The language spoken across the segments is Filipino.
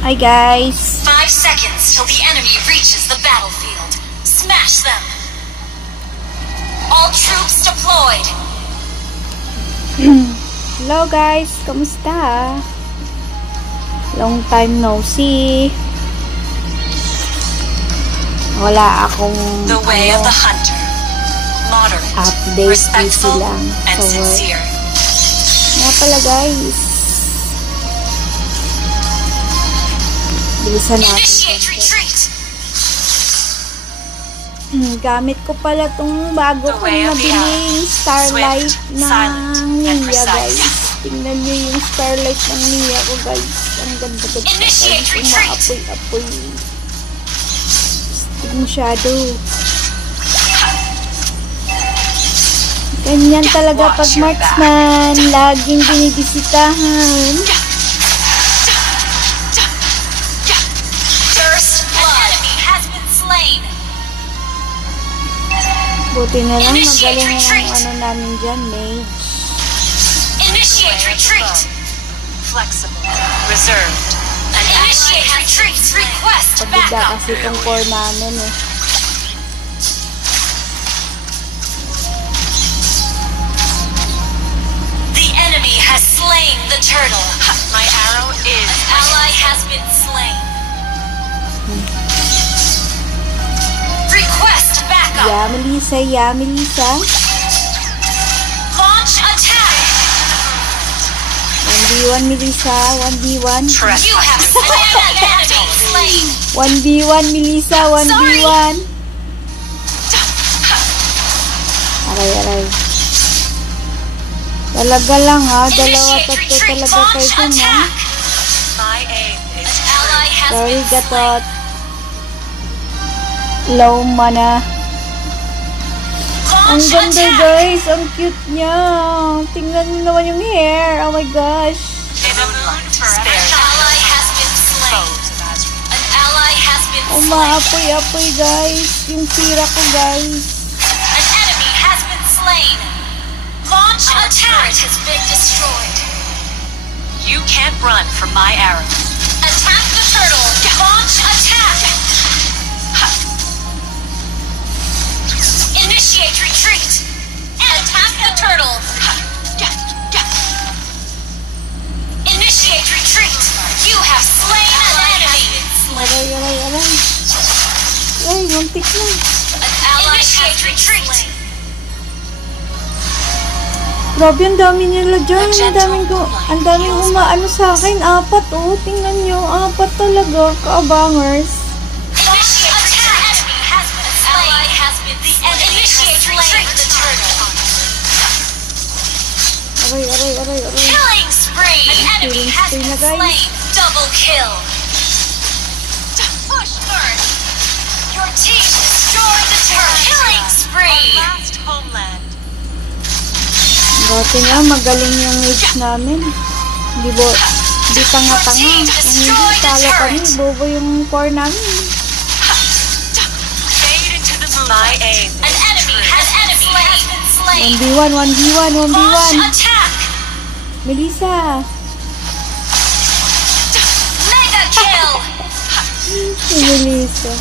Hi guys. 5 seconds till the enemy reaches the battlefield. Smash them. All troops deployed. Hello guys, kamusta? Long time no see. Wala akong the way of the hunter. Moderate, update respectful, lang and sincere. Nga pala guys. Bilisan natin. Initiate retreat. Gamit ko pala tong bago kong nabiling Starlight ng Nia guys. Tingnan nyo yung Starlight ng Nia ko guys. Ang ganda-ganda guys. Umaapoy-apoy. Sting shadow. Ganyan talaga pag marksman. Laging binibisitahan. Buti na lang magaling yung ano namin dyan, mage. Initiate retreat. Flexible. Reserved. And initiate retreat. Request backup. Pagda kasi itong core namin eh. The enemy has slain the turtle. My arrow is. An ally has been slain. Request backup. Yeah, Melissa. Launch attack. 1v1 Melissa, 1v1. You have slain. 1v1 Melissa, 1v1. Aray. Talaga lang ha, dalawa-tatlo talaga kayo dun ha. Sorry, gatot. Low mana. Ang ganda guys, ang cute niya. Tingnan niyo naman yung hair. Oh my gosh. Umaapoy-apoy guys. Yung tira ko guys. An enemy has been slain. Launch attack has been destroyed. You can't run from my arrow. Attack the turtle. Launch attack. Initiate retreat. Attack the turtle. Initiate retreat. You have slain an enemy. Aray. Ay, muntik na. An ally has retreat. Grabe, ang dami nila dyan. Ang daming umaano sa akin. 4, oh. Tingnan nyo. 4 talaga. Kaabangers. Aray. Killing spree. An enemy has been slain. Double kill. Push first. Your team destroyed the turret. Killing spree. Our last homeland. Dati nga, magaling yung mage namin. Hindi tanga-tanga. Kung hindi talo kami, bobo yung core namin. My aim. An enemy has been slain. 1v1. Launch attack. Melissa. Mega kill. Si Melissa.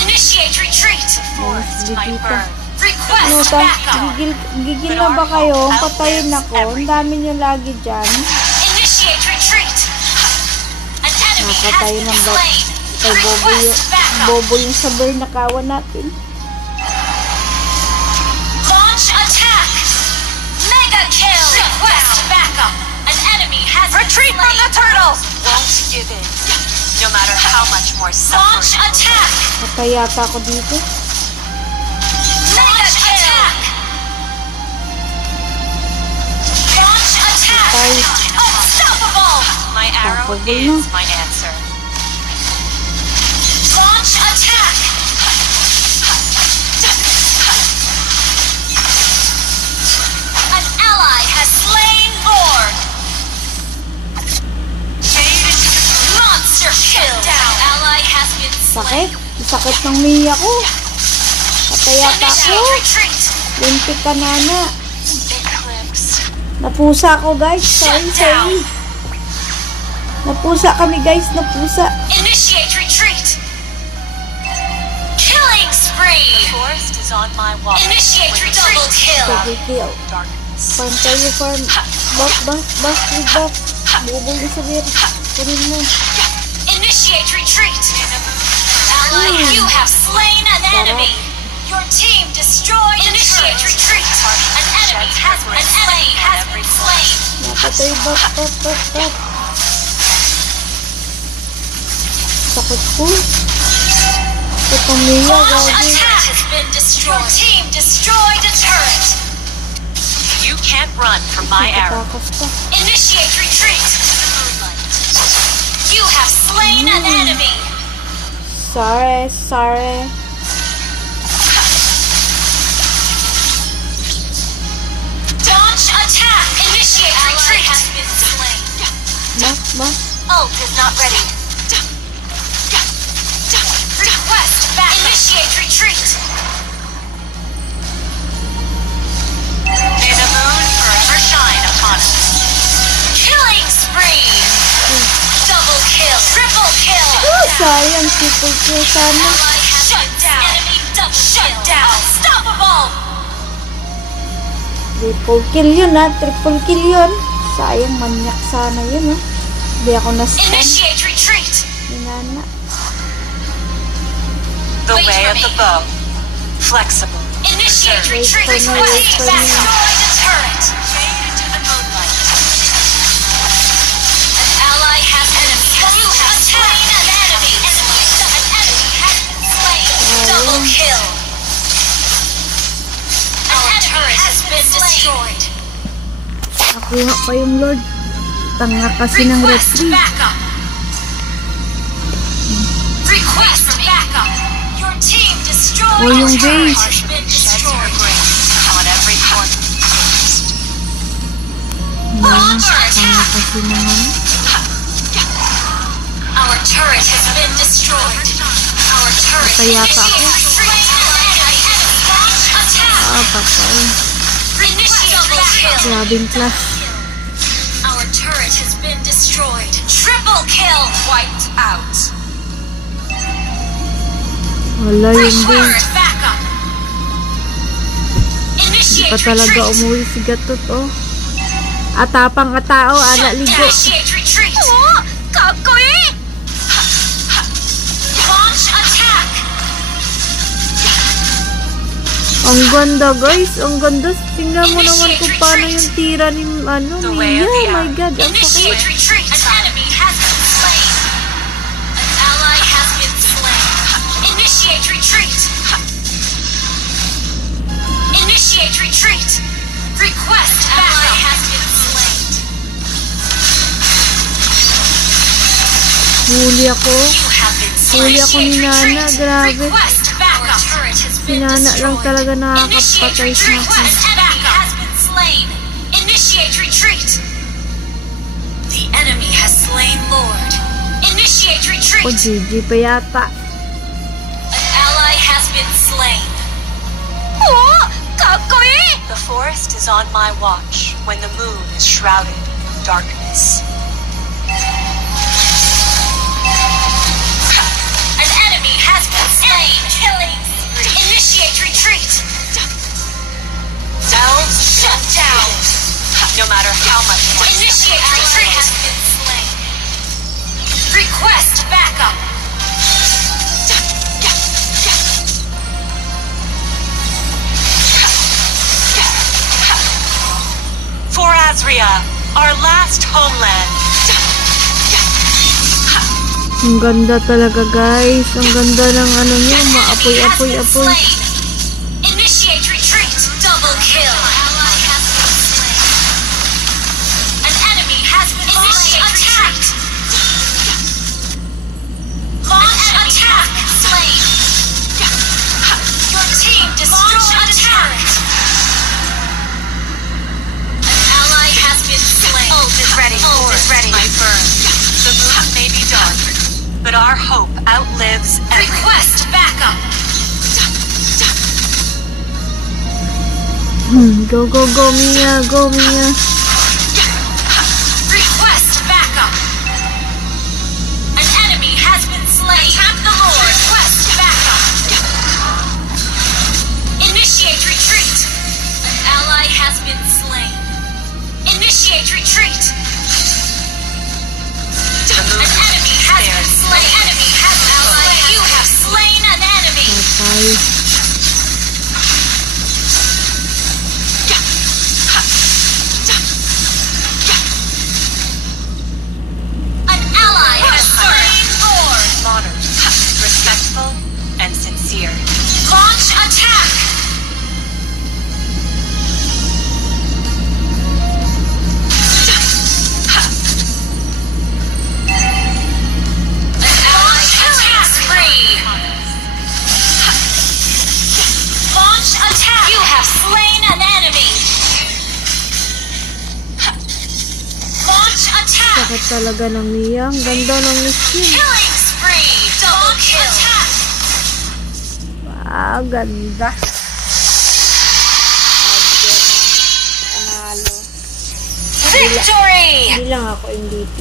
Initiate retreat. Yes, dito. Request backup. Gigil na ba kayo? Patayin ako. Ang dami nyo lagi dyan. Initiate retreat. An enemy has Nakatayo been ng slain. Ay, Request backup. bobo yung saber na kawan natin. Launch attack. Mega kill. Request backup. An enemy has retreat been slain. From the turtle. Won't give in. No matter how much more suffering. Launch attack. Patay yata ako dito. Mega attack. Launch attack. Patay. Unstoppable. My arrow is my answer. Launch attack. An ally has slain Lord. Monster kill. Ally has been slain. Sakit ng Mia ko. Patay yata ako. Lintik ka nana. Napusa ako guys. Sorry. Napusa kami guys, napusa. Initiate retreat. Killing spree. The forest is on my watch. Initiate retreat. Double kill. Double kill. Farm tayo, farm. Buff. Bubong na sa beer. Kunin mo. Initiate retreat. Ally, you have slain an enemy. Your team destroyed. Initiate retreat. An enemy has been slain. Napatay, buff. Sakot ko. Itong Mia, Launch gagi. attack has been destroyed. Your team destroyed a turret. You can't run from my arrow. Takas ka. Initiate retreat. You have slain an enemy. Sorry. Launch attack. Initiate retreat. Has been slain. Buff. Ult is not ready. Request back. Initiate retreat. May the moon forever shine upon us. Killing spree. Double kill. Triple kill. Sayang, triple kill sana. Ally has shut down. Enemy double shut down. Unstoppable. Triple kill yun ha. Triple kill yun. Sayang, manyak sana yun ha. Hindi ako na-stun. Initiate retreat. Inana. The way of the bow. Flexible. Initiate retreat. Request back. Destroy the turret. Fade into the moonlight. An ally has enemy. You have slain an enemy. An enemy has been slain. Double kill. Our turret has been destroyed. Nakuha pa yung Lord. Tanga kasi ng Request retreat. backup. Request backup. Your team destroyed. Oh, yung Our turret base. has been destroyed. On every corner. Launch Tanga attack. kasi ng ano. Our turret has been destroyed. Our turret. Patay yata ako. Launch attack. Patay. Double kill. Grabing class. Our turret has been destroyed. Triple kill. Wiped out. Wala yung base. Request backup. Hindi Initiate pa talaga retreat. umuwi si Gatot, oh. Atapang atao, ana ligo. Initiate retreat. Oh, kakoi. Launch attack. Ang ganda guys, ang ganda. Tingnan mo naman kung paano yung tira ni Mia. My God, ang sakit. Initiate retreat. An enemy has been slain. An ally has been slain. Initiate retreat. Initiate retreat. Request backup. Ally has been slain. Huli ako. You have been slain. Huli ako ni Nana, grabe. Request backup. Turret has Si been Nana lang destroyed. talaga Initiate nakakapatay sa retreat. akin. An enemy has been slain. Initiate retreat. The enemy has slain Lord. Initiate retreat. O, GG pa yata. An ally has been slain. Oh, kakoi! The forest is on my watch when the moon is shrouded in darkness. An enemy has been slain. Killing spree. Initiate retreat. Elves shut down. No matter how much more. Initiate retreat. Has been slain. Request backup. For Azria, our last homeland. Ang ganda talaga guys. Ang ganda ng ano niya, maapoy-apoy-apoy. Initiate retreat. Double kill. Ally has been slain. An enemy has been initiate retreat. Launch attack. Slain. Your team destroyed a turret. An ally has been slain. Ult is ready. Ult is ready. My burn. The moon may be dark, but our hope outlives everything. Request backup. Go, Mia. Go, Mia. Request backup. Ay. An ally has slain Lord. Modern, respectful, and sincere. Launch attack. You have slain an enemy. Launch attack. Sakit talaga ng Mia. Ang ganda ng skin. Killing spree. Double kill. Ah, ganda. Panalo. Victory. Hindi lang ako MVP.